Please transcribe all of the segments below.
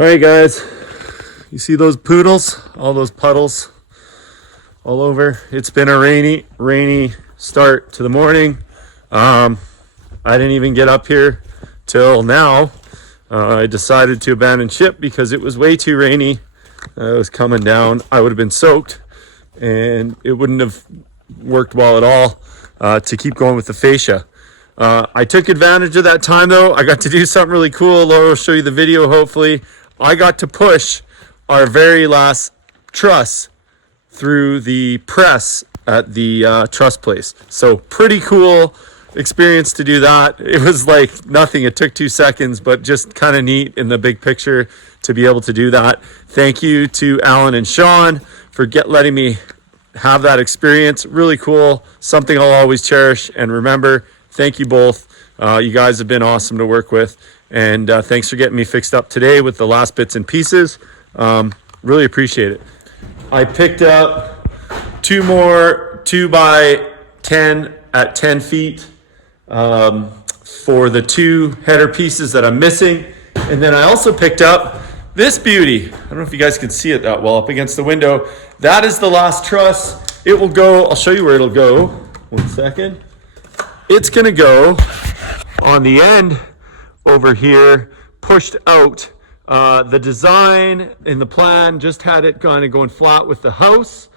All right, guys, you see those poodles, all those puddles all over? It's been a rainy start to the morning. I didn't even get up here till now. I decided to abandon ship because it was way too rainy. It was coming down. I would have been soaked and it wouldn't have worked well at all to keep going with the fascia. I took advantage of that time though. I got to do something really cool. Laura will show you the video hopefully. I got to push our very last truss through the press at the truss place. So pretty cool experience to do that. It was like nothing. It took 2 seconds, but just kind of neat in the big picture to be able to do that. Thank you to Alan and Sean for letting me have that experience. Really cool. Something I'll always cherish and remember. Thank you both. You guys have been awesome to work with. And thanks for getting me fixed up today with the last bits and pieces. Really appreciate it. I picked up 2 more 2x10 at 10 feet for the 2 header pieces that I'm missing. And then I also picked up this beauty. I don't know if you guys can see it that well up against the window. That is the last truss. It will go, I'll show you where it'll go. 1 second. It's gonna go on the end over here, pushed out. The design in the plan just had it kind of going flat with the house.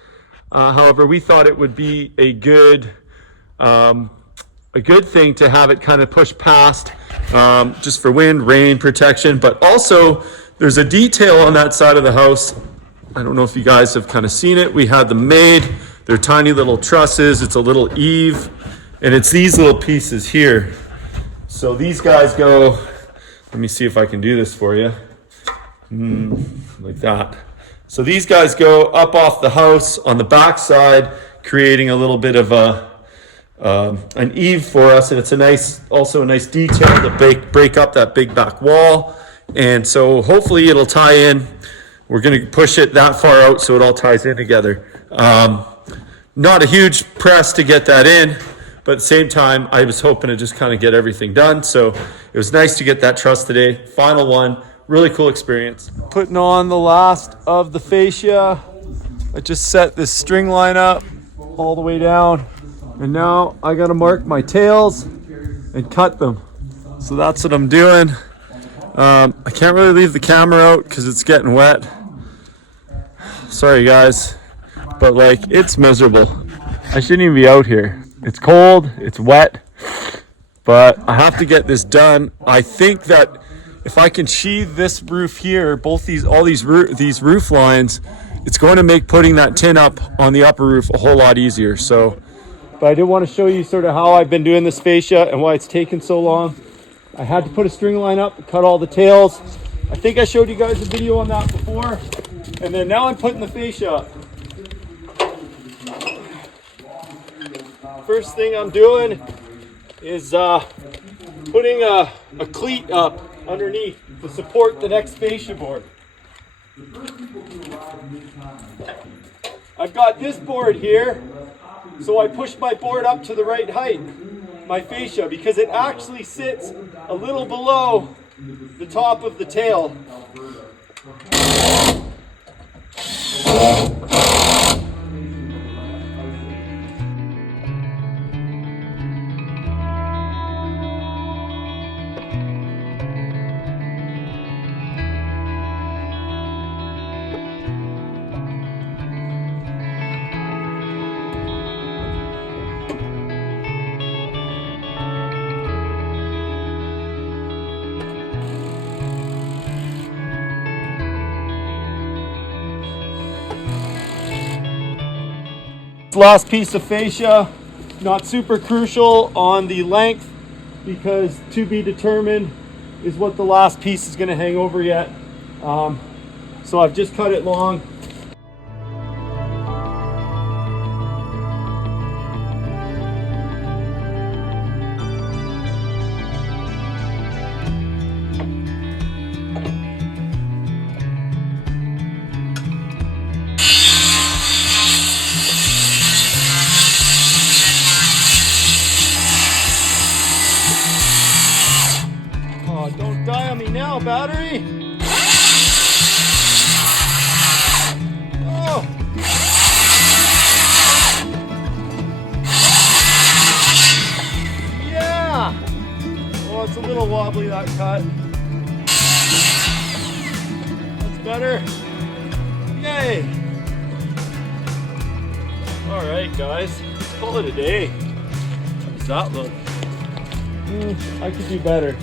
However, we thought it would be a good thing to have it kind of pushed past, just for wind, rain protection. But also, there's a detail on that side of the house. I don't know if you guys have kind of seen it. We had them made. They're tiny little trusses. It's a little eave, and it's these little pieces here. So these guys go, let me see if I can do this for you. Like that. So these guys go up off the house on the back side, creating a little bit of an eave for us. And it's also a nice detail to break up that big back wall. And so hopefully it'll tie in. We're going to push it that far out so it all ties in together. Not a huge press to get that in. But at the same time, I was hoping to just kind of get everything done. So it was nice to get that truss today. Final one. Really cool experience. Putting on the last of the fascia. I just set this string line up all the way down. And now I got to mark my tails and cut them. So that's what I'm doing. I can't really leave the camera out because it's getting wet. Sorry, guys. But like, it's miserable. I shouldn't even be out here. It's cold, it's wet, but I have to get this done. I think that if I can sheathe this roof here, all these roof lines, it's going to make putting that tin up on the upper roof a whole lot easier. So, but I did want to show you sort of how I've been doing this fascia and why it's taken so long. I had to put a string line up, cut all the tails. I think I showed you guys a video on that before. And then now I'm putting the fascia up. First thing I'm doing is putting a cleat up underneath to support the next fascia board. I've got this board here, so I push my board up to the right height, my fascia, because it actually sits a little below the top of the tail. Last piece of fascia, not super crucial on the length because to be determined is what the last piece is going to hang over yet. So I've just cut it long. Don't die on me now, battery. Yeah! Oh, it's a little wobbly, that cut. That's better. Yay! All right, guys, let's call it a day. How does that look? I could do better.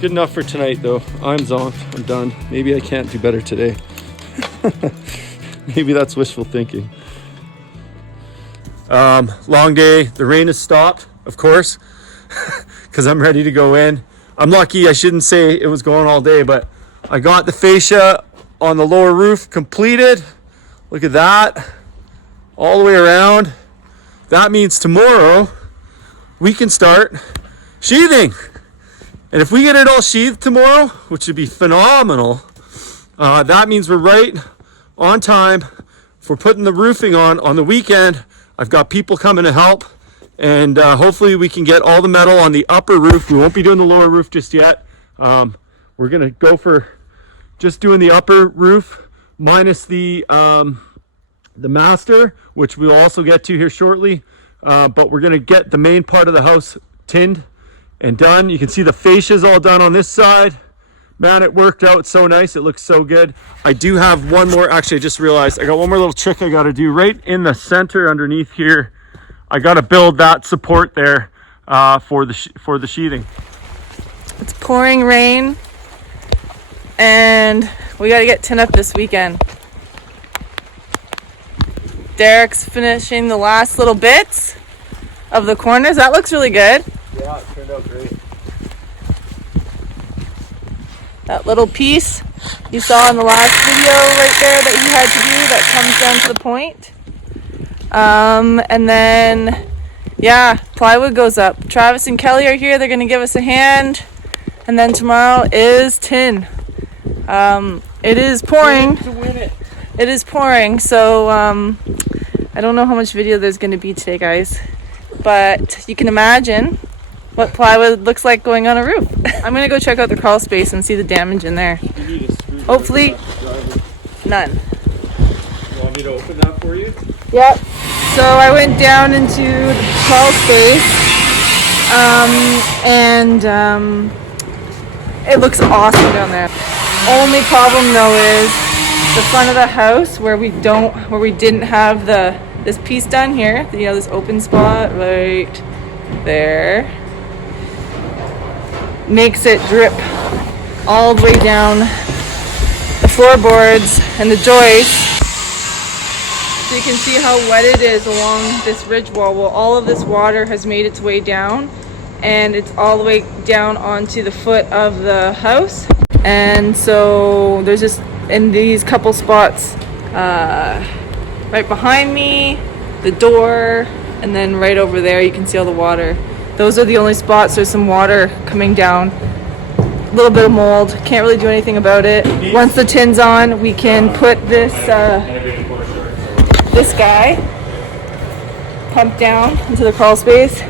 Good enough for tonight, though. I'm zonked. I'm done. Maybe I can't do better today. Maybe that's wishful thinking. Long day. The rain has stopped, of course, because I'm ready to go in. I'm lucky. I shouldn't say it was going all day, but I got the fascia on the lower roof completed. Look at that. All the way around. That means tomorrow we can start sheathing. And if we get it all sheathed tomorrow, which would be phenomenal, that means we're right on time for putting the roofing on the weekend. I've got people coming to help, and hopefully we can get all the metal on the upper roof. We won't be doing the lower roof just yet. We're gonna go for just doing the upper roof minus the master, which we'll also get to here shortly. But we're gonna get the main part of the house tinned and done. You can see the fascia's all done on this side. Man, it worked out so nice. It looks so good. I do have one more. Actually, I just realized I got one more little trick I got to do right in the center underneath here. I got to build that support there for the sheathing. It's pouring rain, and we got to get tin up this weekend. Derek's finishing the last little bits of the corners. That looks really good. Yeah, it turned out great. That little piece you saw in the last video right there that he had to do, that comes down to the point. And then, yeah, plywood goes up. Travis and Kelly are here. They're going to give us a hand. And then tomorrow is tin. It is pouring. To win it. It is pouring, so I don't know how much video there's going to be today, guys. But you can imagine what plywood looks like going on a roof. I'm going to go check out the crawl space and see the damage in there. Hopefully, none. You want me to open that for you? Yep. So I went down into the crawl space, and it looks awesome down there. Only problem though is the front of the house where we didn't have this piece done here. You know, this open spot right there makes it drip all the way down the floorboards and the joists. So you can see how wet it is along this ridge wall. Well, all of this water has made its way down, and it's all the way down onto the foot of the house. And so there's just in these couple spots right behind me, the door, and then right over there you can see all the water. Those are the only spots. There's some water coming down, a little bit of mold. Can't really do anything about it. Once the tin's on, we can put this guy pump down into the crawl space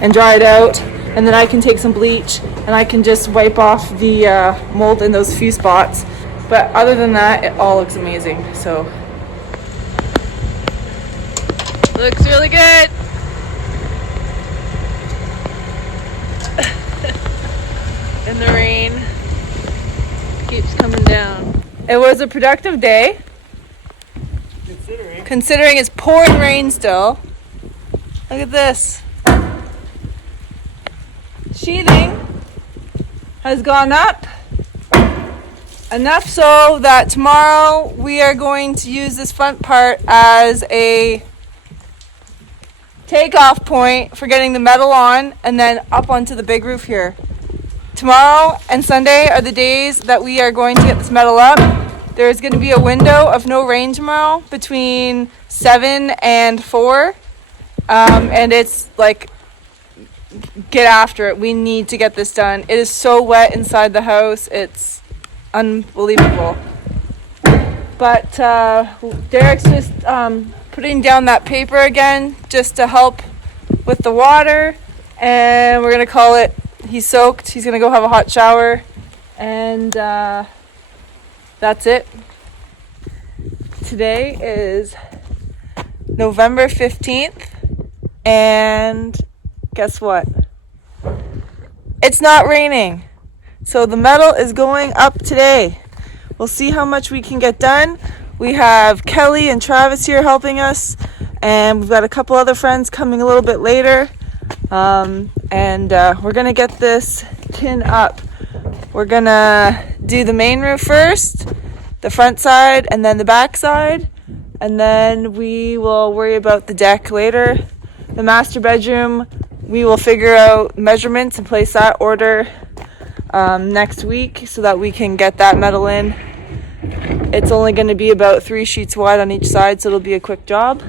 and dry it out, and then I can take some bleach and I can just wipe off the mold in those few spots. But other than that, it all looks amazing. So looks really good. And the rain keeps coming down. It was a productive day. Considering it's pouring rain still. Look at this. Sheathing has gone up. Enough so that tomorrow we are going to use this front part as a takeoff point for getting the metal on and then up onto the big roof here. Tomorrow and Sunday are the days that we are going to get this metal up. There's going to be a window of no rain tomorrow between 7 and 4. And it's like, get after it. We need to get this done. It is so wet inside the house. It's unbelievable. But Derek's just putting down that paper again just to help with the water. And we're going to call it, he's soaked. He's going to go have a hot shower. And that's it. Today is November 15th, and guess what? It's not raining. So the metal is going up today. We'll see how much we can get done. We have Kelly and Travis here helping us, and we've got a couple other friends coming a little bit later. We're gonna get this tin up. We're gonna do the main roof first, the front side, and then the back side, and then we will worry about the deck later. The master bedroom, we will figure out measurements and place that order next week so that we can get that metal in. It's only going to be about 3 sheets wide on each side, so it'll be a quick job.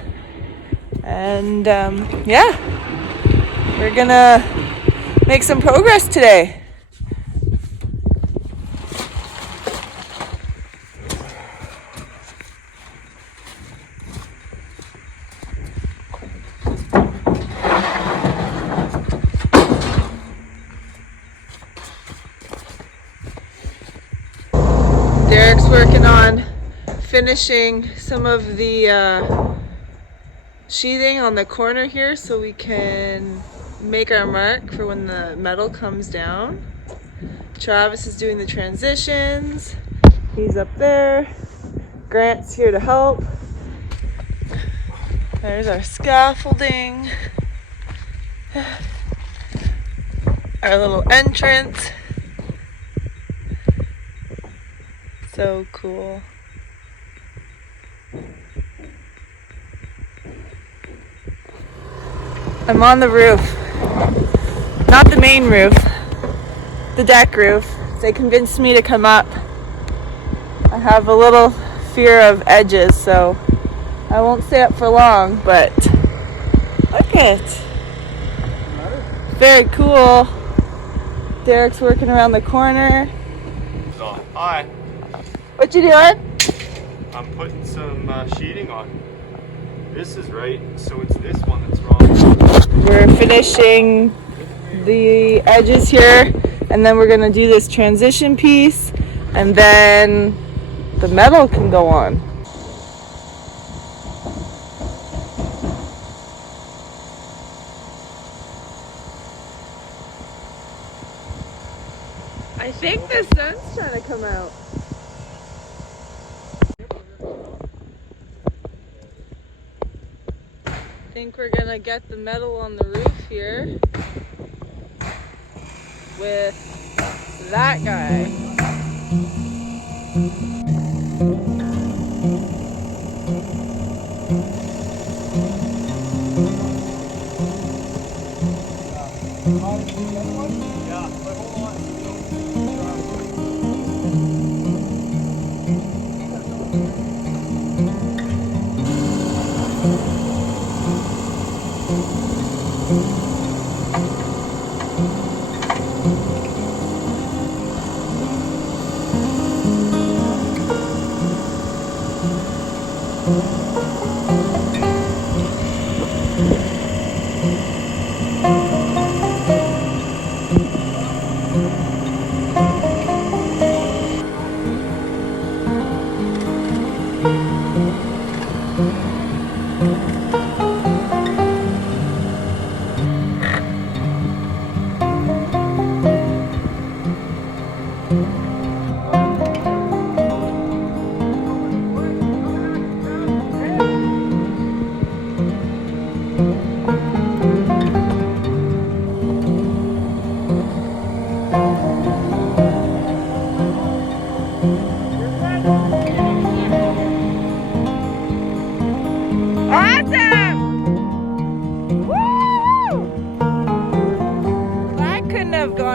And yeah, we're gonna make some progress today. Derek's working on finishing some of the sheathing on the corner here so we can make our mark for when the metal comes down. Travis is doing the transitions. He's up there. Grant's here to help. There's our scaffolding. Our little entrance. So cool. I'm on the roof. Not the main roof. The deck roof. They convinced me to come up. I have a little fear of edges, so I won't stay up for long, but look it. Very cool. Derek's working around the corner. So, hi. What you doing? I'm putting some sheeting on. This is right, so it's this one that's wrong. We're finishing the edges here, and then we're gonna do this transition piece, and then the metal can go on. I think the sun's trying to come out. I think we're gonna get the metal on the roof here with that guy.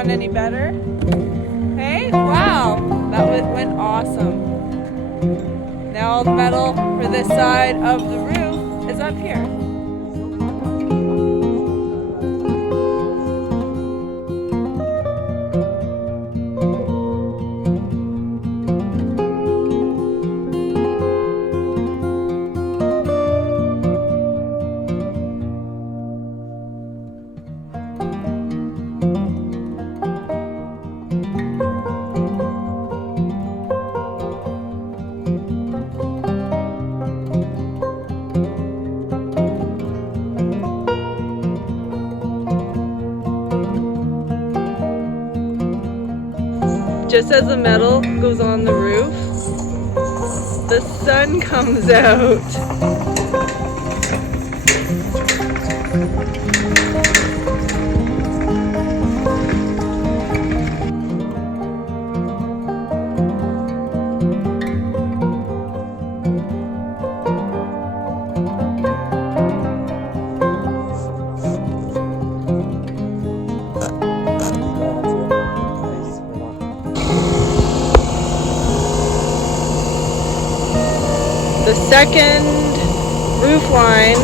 Any better? Hey, wow, that went awesome. Now all the metal for this side of the roof is up here. just as the metal goes on the roof, the sun comes out. The second roof line,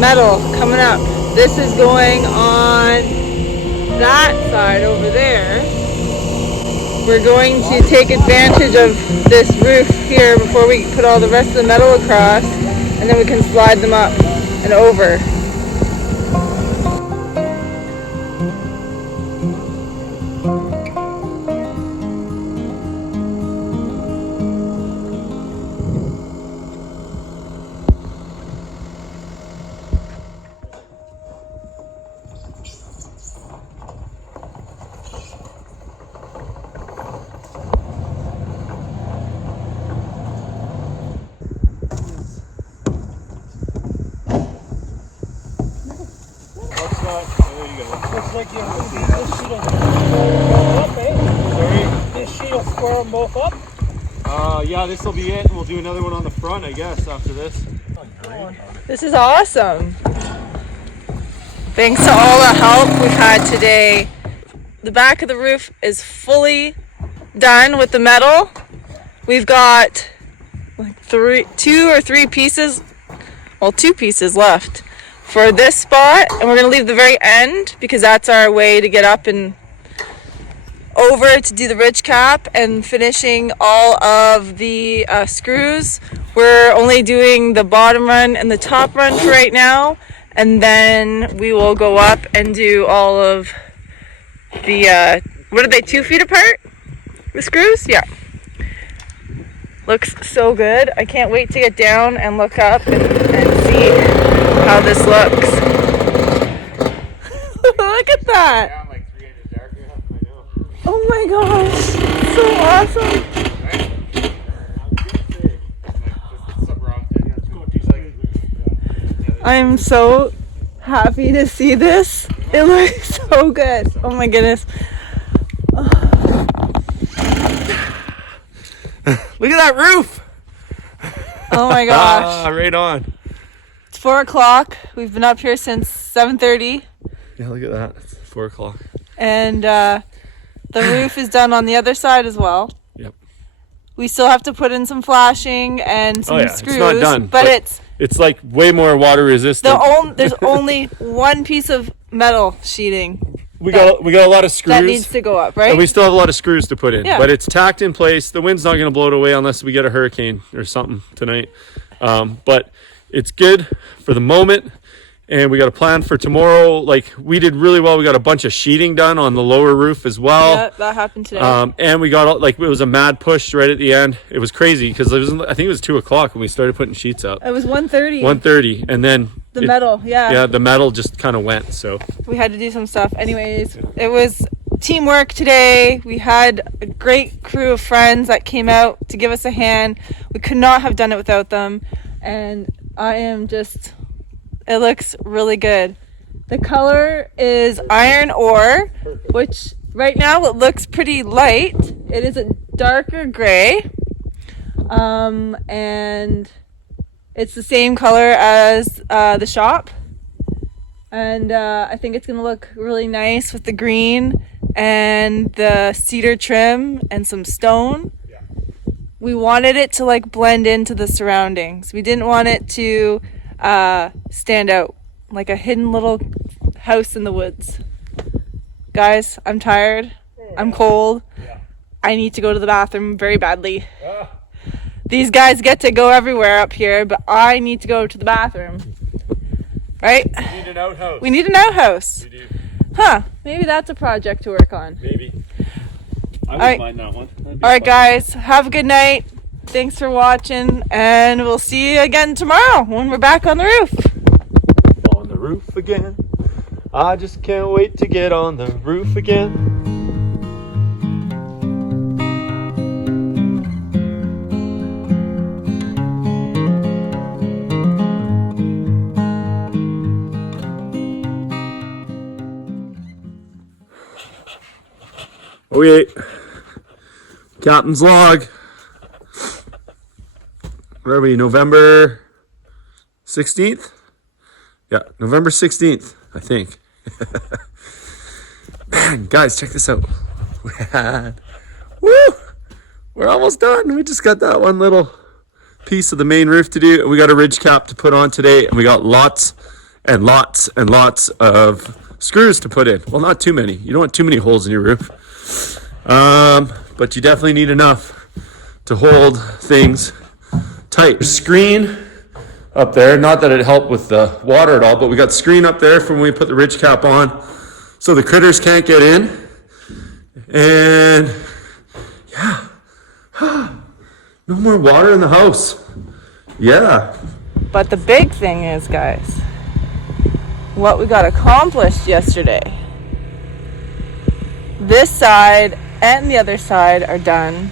metal coming up. This is going on that side over there. We're going to take advantage of this roof here before we put all the rest of the metal across, and then we can slide them up and over. Looks like you have this sheet will square up, eh? Sorry? This sheet will square them both up? Yeah, this will be it. We'll do another one on the front, I guess, after this. This is awesome. Thanks to all the help we've had today. The back of the roof is fully done with the metal. We've got like two or three pieces, well, 2 pieces left for this spot, and we're going to leave the very end because that's our way to get up and over to do the ridge cap and finishing all of the screws. We're only doing the bottom run and the top run for right now, and then we will go up and do all of the what are they, 2 feet apart, the screws? Yeah, looks so good. I can't wait to get down and look up and see how this looks. Look at that. Yeah, I'm like 3 inches darker. I know. Oh my gosh, so awesome. I'm so happy to see this. It looks so good. Oh my goodness. Look at that roof! Oh my gosh. Right on. It's 4 o'clock. We've been up here since 7:30. Yeah, look at that. It's 4 o'clock. And the roof is done on the other side as well. Yep. We still have to put in some flashing and some screws. It's not done. But it's like way more water resistant. there's only one piece of metal sheeting We got a lot of screws. that needs to go up, right? And we still have a lot of screws to put in. Yeah. But it's tacked in place. The wind's not going to blow it away unless we get a hurricane or something tonight. But it's good for the moment. And we got a plan for tomorrow. Like, we did really well. We got a bunch of sheeting done on the lower roof as well. Yeah, that happened today. And we got, like, it was a mad push right at the end. It was crazy because I think it was 2 o'clock when we started putting sheets up. It was 1:30. 1:30. And then The metal, yeah. Yeah, the metal just kind of went. So We had to do some stuff. Anyways, it was teamwork today. We had a great crew of friends that came out to give us a hand. We could not have done it without them. And I am just, it looks really good. The color is iron ore, which right now it looks pretty light. It is a darker gray. And it's the same color as the shop. And I think it's going to look really nice with the green and the cedar trim and some stone. Yeah. We wanted it to like blend into the surroundings. We didn't want it to stand out like a hidden little house in the woods. Guys, I'm tired. I'm cold. Yeah. I need to go to the bathroom very badly. Ah. These guys get to go everywhere up here, but I need to go to the bathroom. Right? we need an outhouse. We need an outhouse. We do. Huh. Maybe that's a project to work on. Maybe. I wouldn't right. mind that one. That'd be All right, fun. guys. Have a good night. Thanks for watching, and we'll see you again tomorrow when we're back on the roof. On the roof again. I just can't wait to get on the roof again. Okay. Captain's log. Where are we? November 16th? Yeah, November 16th, I think. Man, guys, check this out. Woo! We're almost done. We just got that one little piece of the main roof to do. We got a ridge cap to put on today, and we got lots and lots and lots of screws to put in. Well, not too many. You don't want too many holes in your roof. But you definitely need enough to hold things tight. Screen up there, not that it helped with the water at all, but we got screen up there from when we put the ridge cap on so the critters can't get in. And yeah, no more water in the house. Yeah. But the big thing is, guys, what we got accomplished yesterday. This side and the other side are done.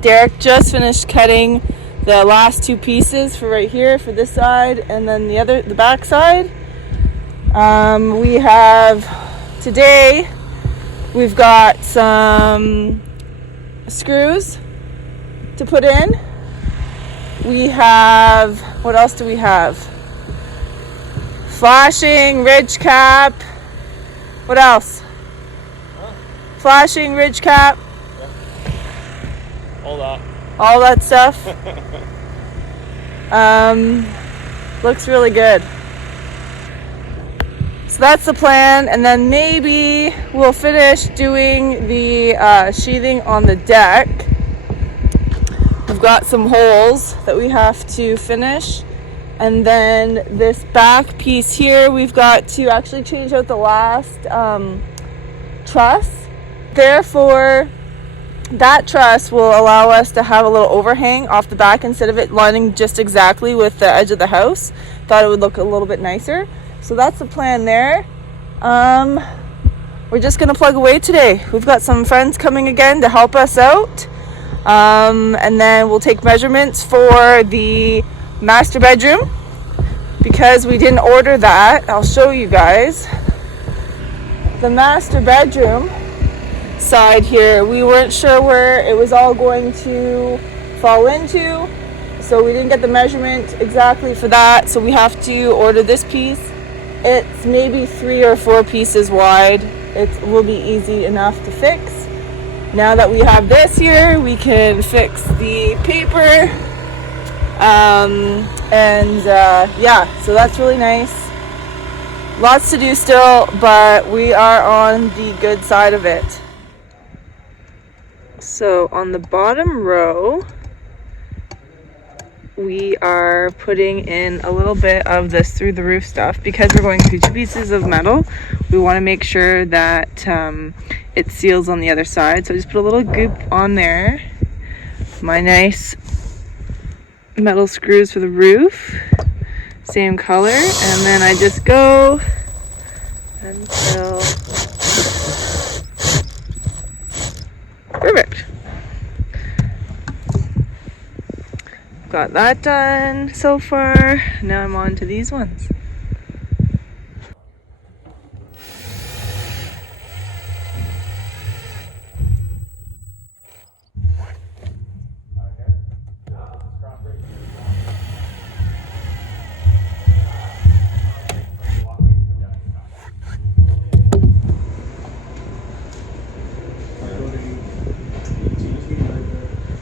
Derek just finished cutting the last two pieces for right here for this side, and then the back side. We have today we've got some screws to put in. We have, what else do we have? Flashing, ridge cap. What else? Flashing, ridge cap. All that stuff. Looks really good. So that's the plan, and then maybe we'll finish doing the sheathing on the deck. We've got some holes that we have to finish, and then this back piece here we've got to actually change out the last truss. Therefore, that truss will allow us to have a little overhang off the back instead of it lining just exactly with the edge of the house. Thought it would look a little bit nicer. So that's the plan there. We're just gonna plug away today. We've got some friends coming again to help us out. And then we'll take measurements for the master bedroom because we didn't order that. I'll show you guys. The master bedroom side here, we weren't sure where it was all going to fall into, so we didn't get the measurement exactly for that, so we have to order this piece. It's maybe 3 or 4 pieces wide. It will be easy enough to fix. Now that we have this here, we can fix the paper, yeah, so that's really nice. Lots to do still, but we are on the good side of it. So on the bottom row, we are putting in a little bit of this through the roof stuff because we're going through 2 pieces of metal. We want to make sure that it seals on the other side. So I just put a little goop on there. My nice metal screws for the roof, same color, and then I just go until perfect. Got that done so far. Now I'm on to these ones.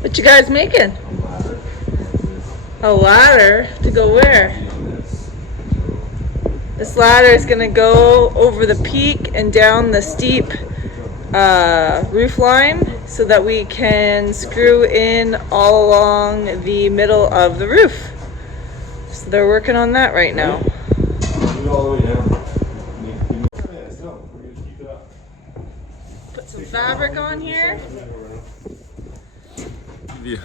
What you guys making? A ladder to go where? This ladder is gonna go over the peak and down the steep roof line so that we can screw in all along the middle of the roof. So they're working on that right now. Put some fabric on here. Yeah.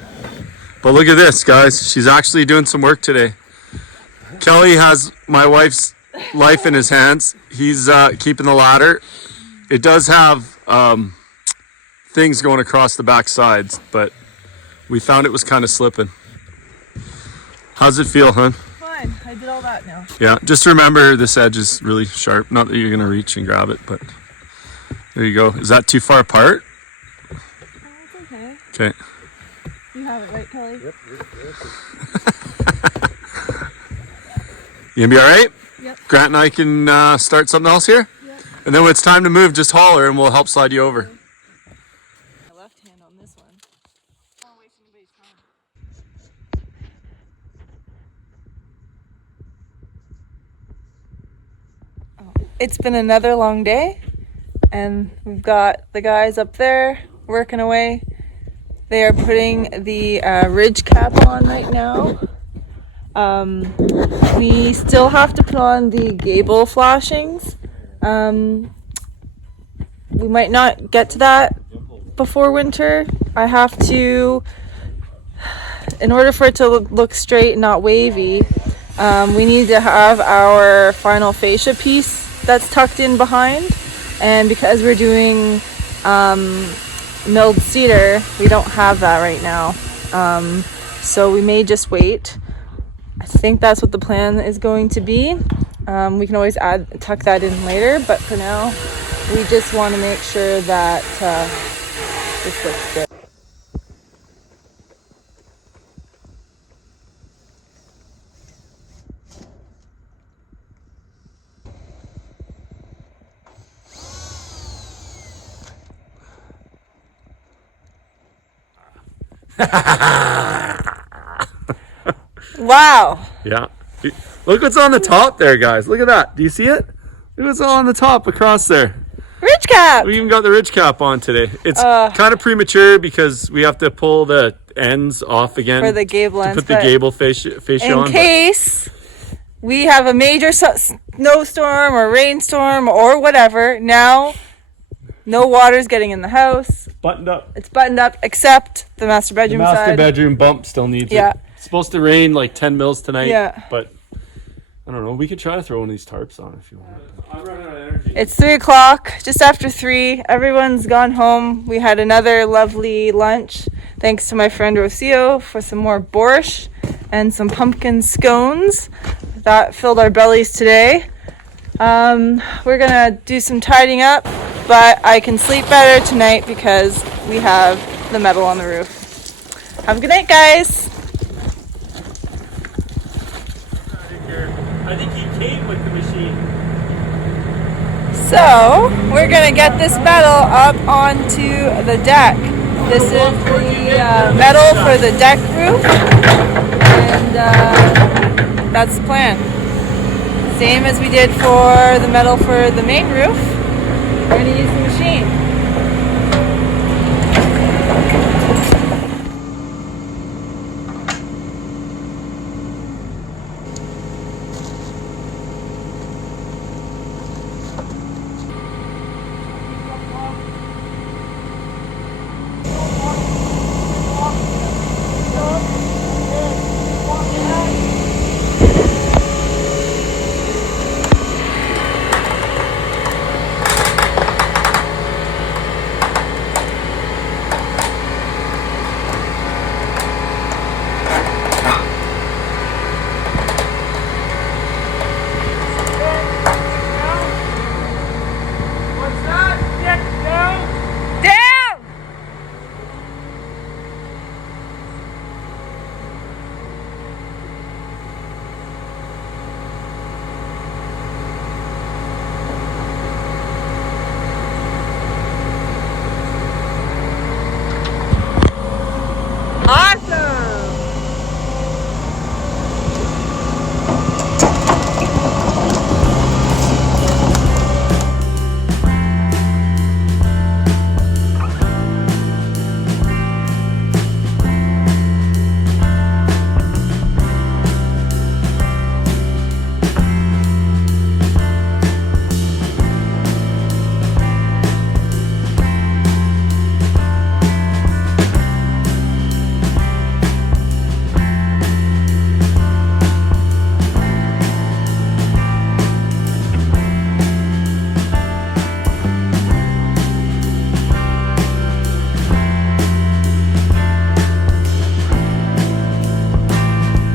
But look at this, guys. She's actually doing some work today. Kelly has my wife's life in his hands. He's keeping the ladder. It does have things going across the back sides, but we found it was kind of slipping. How's it feel, hon? Fine, I did all that now. Yeah, just remember this edge is really sharp. Not that you're going to reach and grab it, but there you go. Is that too far apart? Okay. You have it, right, Kelly? Yep. You gonna be all right? Yep. Grant and I can start something else here? Yep. And then when it's time to move, just holler and we'll help slide you over. My left hand on this one. I don't waste anybody's time. It's been another long day, and we've got the guys up there working away. They are putting the ridge cap on right now. We still have to put on the gable flashings. We might not get to that before winter. I have to, in order for it to look straight and not wavy, we need to have our final fascia piece that's tucked in behind, and because we're doing milled cedar, we don't have that right now, so we may just wait. I think that's what the plan is going to be. We can always tuck that in later, but for now we just want to make sure that this looks good. Wow. Yeah. Look what's on the top there, guys. Look at that. Do you see it? Look what's all on the top across there. Ridge cap. We even got the ridge cap on today. It's kind of premature because we have to pull the ends off again For the gable to ends, put the but gable fascia on. in case we have a major snowstorm or rainstorm or whatever, now no water's getting in the house. Buttoned up. It's buttoned up except the master The bedroom master side. bedroom bump still needs Yeah. it. It's supposed to rain like 10 mils tonight. Yeah. But I don't know. We could try to throw one of these tarps on if you want. I'm running out of energy. It's 3 o'clock, just after 3. Everyone's gone home. We had another lovely lunch. Thanks to my friend Rocio for some more borscht and some pumpkin scones. That filled our bellies today. We're gonna do some tidying up, but I can sleep better tonight because we have the metal on the roof. Have a good night, guys. I think he came with the machine. So, we're gonna get this metal up onto the deck. This is the metal for the deck roof, and that's the plan. Same as we did for the metal for the main roof. We're gonna use the machine.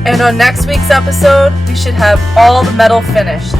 And on next week's episode, we should have all the metal finished.